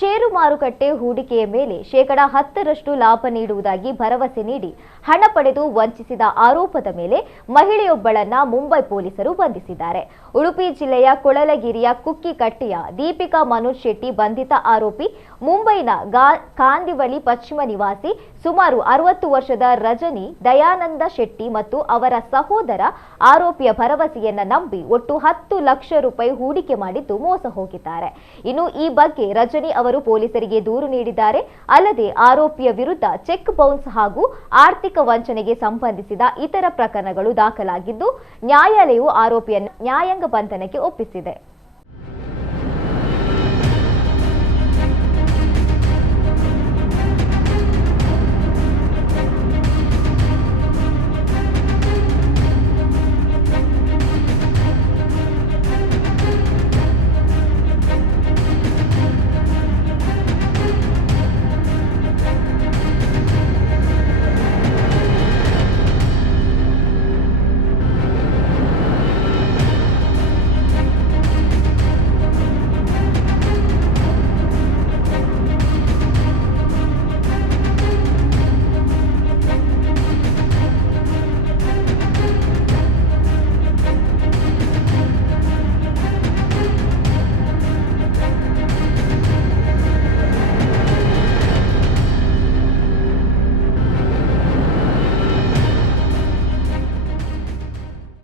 ಷೇರು ಮಾರುಕಟ್ಟೆ ಹೂಡಿಕೆಯ ಮೇಲೆ ಶೇಕಡಾ 10ರಷ್ಟು ಲಾಭ ನೀಡುವುದಾಗಿ ಭರವಸೆ ನೀಡಿ ಹಣ ಪಡೆದು ವಂಚಿಸಿದ ಆರೋಪದ ಮೇಲೆ ಮಹಿಳೆಯೊಬ್ಬಳನ್ನ ಮುಂಬೈ ಪೊಲೀಸರು ಬಂಧಿಸಿದ್ದಾರೆ. ಉಡುಪಿ ಜಿಲ್ಲೆಯ ಕೊಳಲಗಿರಿಯ ಕುಕ್ಕಿಕಟ್ಟೆಯ ದೀಪಿಕಾ ಮನೋಜ್ ಶೆಟ್ಟಿ ಬಂಧಿತ ಆರೋಪಿ. ಮುಂಬೈನ ಕಾಂದಿವಳಿ ಪಶ್ಚಿಮ ನಿವಾಸಿ ಸುಮಾರು 60 ವರ್ಷದ ರಜನಿ ದಯಾನಂದ ಶೆಟ್ಟಿ ಮತ್ತು ಅವರ ಸಹೋದರ ಆರೋಪಿಯ ಭರವಸೆಯನ್ನ ನಂಬಿ ಒಟ್ಟು 10 ಲಕ್ಷ ರೂಪಾಯಿ ಹೂಡಿಕೆ ಮಾಡಿದ್ದು ಮೋಸ ಹೋಗಿದ್ದಾರೆ. ಇನ್ನು ಈ ಬಗ್ಗೆ ರಜನಿ ಅವರು ಪೊಲೀಸರಿಗೆ ದೂರು ನೀಡಿದ್ದಾರೆ. ಅಲ್ಲದೆ ಆರೋಪಿಯ ವಿರುದ್ಧ ಚೆಕ್ ಬೌನ್ಸ್ ಹಾಗೂ ಆರ್ಥಿಕ ವಂಚನೆಗೆ ಸಂಬಂಧಿಸಿದ ಇತರ ಪ್ರಕರಣಗಳು ದಾಖಲಾಗಿದ್ದು ನ್ಯಾಯಾಲಯವು ಆರೋಪಿಯನ್ನು ನ್ಯಾಯಾಂಗ ಬಂಧನಕ್ಕೆ ಒಪ್ಪಿಸಿದೆ.